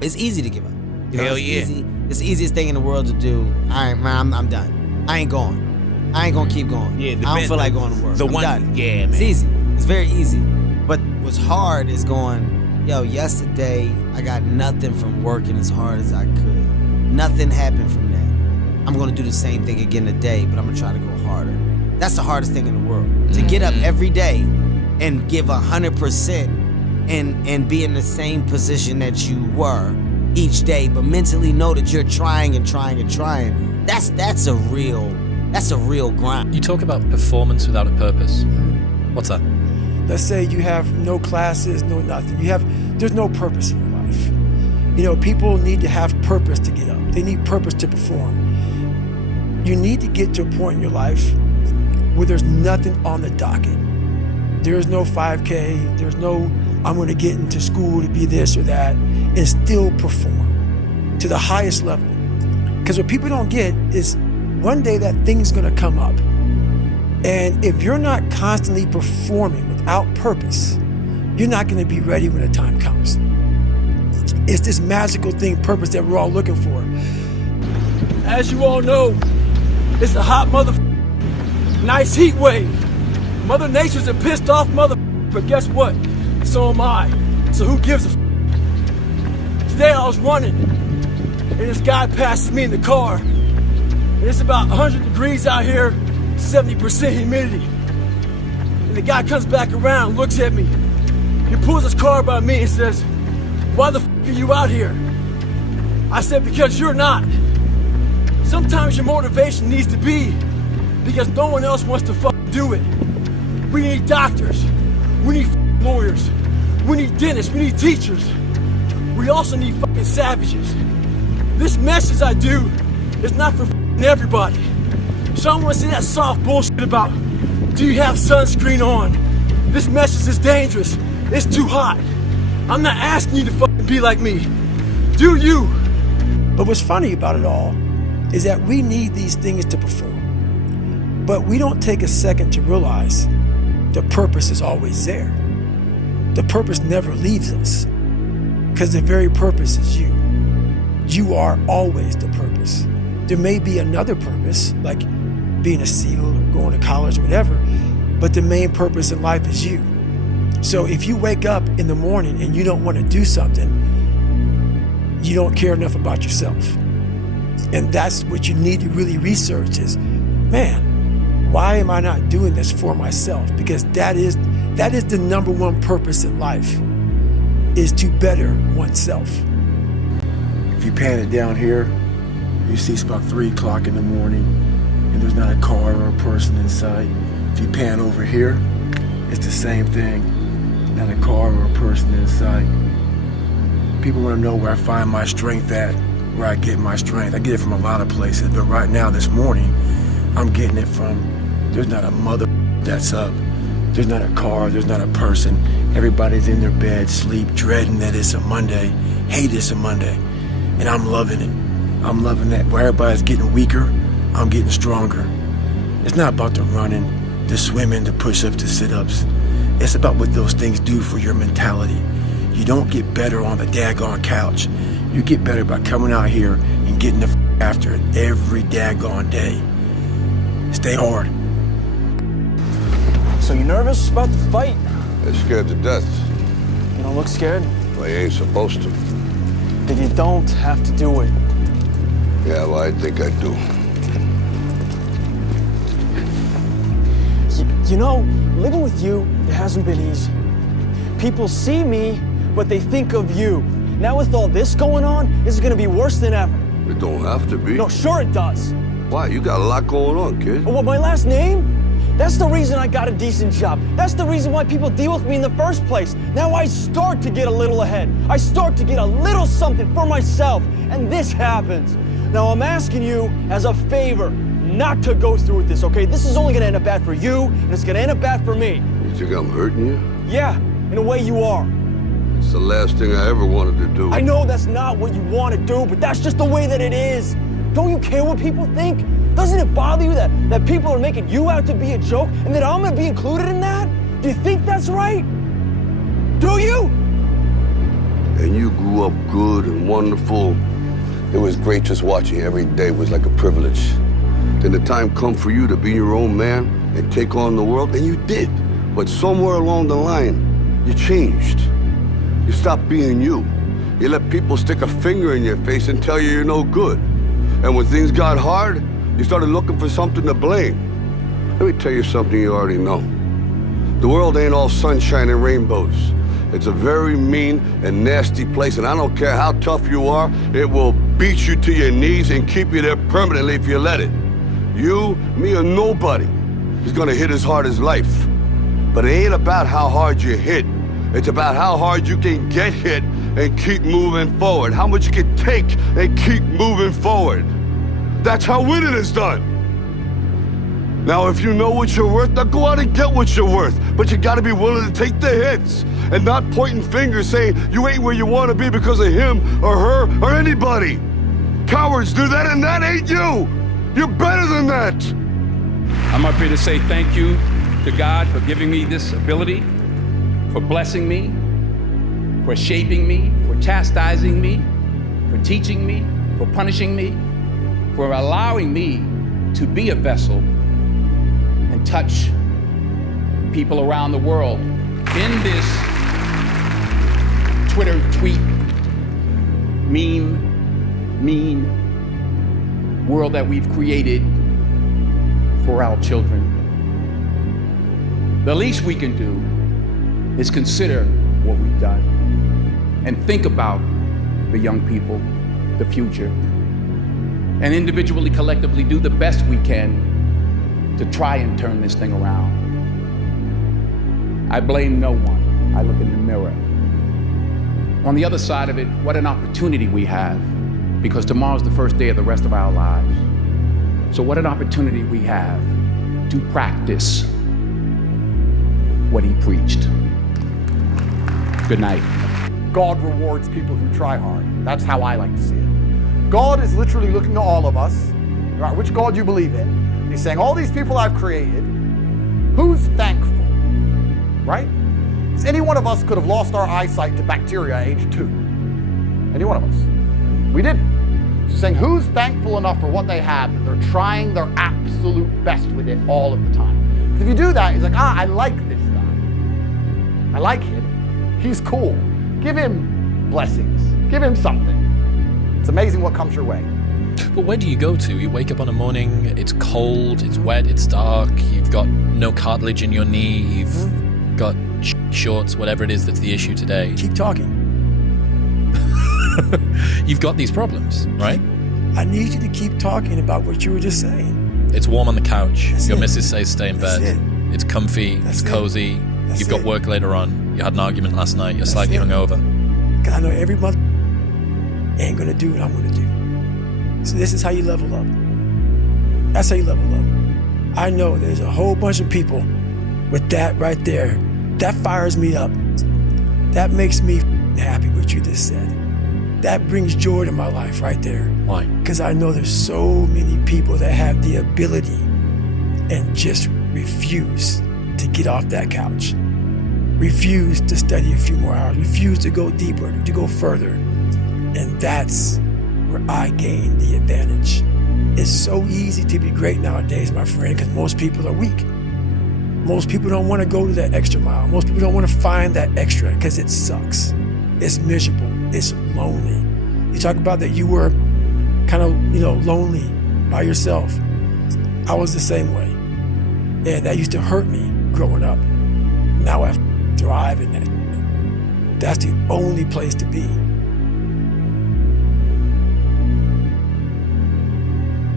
It's easy to give up. Hell it's yeah. Easy. It's the easiest thing in the world to do. I'm done. I ain't going. I ain't gonna keep going. Yeah, I don't feel like going to work. I'm done. Yeah, man. It's easy. It's very easy. But what's hard is going, yesterday I got nothing from working as hard as I could. Nothing happened from that. I'm gonna do the same thing again today, but I'm gonna try to go harder. That's the hardest thing in the world. To get up every day and give 100% and be in the same position that you were each day, but mentally know that you're trying and trying and trying. That's a real grind. You talk about performance without a purpose. What's that? Let's say you have no classes, no nothing. There's no purpose in your life. People need to have purpose to get up. They need purpose to perform. You need to get to a point in your life where there's nothing on the docket. There's no 5K, there's no I'm gonna get into school to be this or that, and still perform to the highest level. Because what people don't get is one day that thing's gonna come up. And if you're not constantly performing without purpose, you're not gonna be ready when the time comes. It's this magical thing, purpose, that we're all looking for. As you all know, it's a hot nice heat wave. Mother Nature's a pissed off but guess what? So am I. So who gives a Today I was running, and this guy passes me in the car. And it's about 100 degrees out here, 70% humidity. And the guy comes back around, looks at me. He pulls his car by me and says, "Why the are you out here?" I said, "Because you're not." Sometimes your motivation needs to be because no one else wants to do it. We need doctors. We need lawyers. We need dentists. We need teachers. We also need savages. This message I do is not for everybody. So I want to say that soft bullshit about, do you have sunscreen on? This message is dangerous. It's too hot. I'm not asking you to be like me. Do you? But what's funny about it all is that we need these things to perform. But we don't take a second to realize the purpose is always there. The purpose never leaves us because the very purpose is you. You are always the purpose. There may be another purpose, like being a SEAL or going to college or whatever, but the main purpose in life is you. So if you wake up in the morning and you don't want to do something, you don't care enough about yourself. And that's what you need to really research is, man, why am I not doing this for myself? Because that is the number one purpose in life, is to better oneself. If you pan it down here, you see it's about 3 o'clock in the morning and there's not a car or a person in sight. If you pan over here, it's the same thing, not a car or a person in sight. People want to know where I find my strength at, where I get my strength. I get it from a lot of places, but right now, this morning, I'm getting it from, there's not a mother that's up. There's not a car, there's not a person. Everybody's in their bed, sleep, dreading that it's a Monday, hate it's a Monday. And I'm loving it. I'm loving that. Where everybody's getting weaker, I'm getting stronger. It's not about the running, the swimming, the push-ups, the sit-ups. It's about what those things do for your mentality. You don't get better on the daggone couch. You get better by coming out here and getting the after it every daggone day. Stay hard. So you nervous about the fight? I'm scared to death. You don't look scared? Well, you ain't supposed to. Then you don't have to do it. Yeah, well, I think I do. You know, living with you, it hasn't been easy. People see me, but they think of you. Now with all this going on, it's gonna be worse than ever. It don't have to be. No, sure it does. Why? You got a lot going on, kid. Well, my last name? That's the reason I got a decent job. That's the reason why people deal with me in the first place. Now I start to get a little ahead. I start to get a little something for myself, and this happens. Now I'm asking you as a favor not to go through with this, okay? This is only gonna end up bad for you, and it's gonna end up bad for me. You think I'm hurting you? Yeah, in a way you are. It's the last thing I ever wanted to do. I know that's not what you want to do, but that's just the way that it is. Don't you care what people think? Doesn't it bother you that people are making you out to be a joke and that I'm gonna be included in that? Do you think that's right? Do you? and you grew up good and wonderful. It was great just watching every day. It was like a privilege. Then the time come for you to be your own man and take on the world, and you did. But somewhere along the line, you changed. You stopped being you. You let people stick a finger in your face and tell you you're no good. And when things got hard, you started looking for something to blame. Let me tell you something you already know. The world ain't all sunshine and rainbows. It's a very mean and nasty place, and I don't care how tough you are, it will beat you to your knees and keep you there permanently if you let it. You, me, or nobody is gonna hit as hard as life. But it ain't about how hard you hit. It's about how hard you can get hit and keep moving forward. How much you can take and keep moving forward. That's how winning is done. Now, if you know what you're worth, now go out and get what you're worth. But you gotta be willing to take the hits and not pointing fingers saying you ain't where you wanna be because of him or her or anybody. Cowards do that, and that ain't you. You're better than that. I'm up here to say thank you to God for giving me this ability, for blessing me, for shaping me, for chastising me, for teaching me, for punishing me, for allowing me to be a vessel and touch people around the world in this Twitter tweet, mean world that we've created for our children. The least we can do is consider what we've done and think about the young people, the future, and individually, collectively do the best we can to try and turn this thing around. I blame no one. I look in the mirror. On the other side of it, what an opportunity we have, because tomorrow's the first day of the rest of our lives. So what an opportunity we have to practice what he preached. Good night. God rewards people who try hard. That's how I like to see it. God is literally looking at all of us, no matter which God you believe in, and he's saying, all these people I've created, who's thankful, right? Because any one of us could have lost our eyesight to bacteria at age 2. Any one of us. We didn't. So he's saying, who's thankful enough for what they have that they're trying their absolute best with it all of the time? Because if you do that, he's like, I like this guy. I like him. He's cool. Give him blessings. Give him something. It's amazing what comes your way. But where do you go to? You wake up on a morning, it's cold, it's wet, it's dark, you've got no cartilage in your knee, you've got shorts, whatever it is that's the issue today. Keep talking. You've got these problems, right? I need you to keep talking about what you were just saying. It's warm on the couch. That's Your it. missus says stay in That's bed. it. It's comfy, That's it's it. cozy. That's You've got it. work later on. You had an argument last night. You're That's slightly it. hungover. Because I know every mother ain't gonna do what I'm gonna do. So this is how you level up. That's how you level up. I know there's a whole bunch of people with that right there. That fires me up. That makes me happy what you just said. That brings joy to my life right there. Why? Because I know there's so many people that have the ability and just refuse to get off that couch. Refuse to study a few more hours. Refuse to go deeper, to go further. And that's where I gain the advantage. It's so easy to be great nowadays, my friend, because most people are weak. Most people don't want to go to that extra mile. Most people don't want to find that extra because it sucks. It's miserable. It's lonely. You talk about that you were kind of, lonely by yourself. I was the same way. And that used to hurt me growing up. Now I thrive in that. That's the only place to be.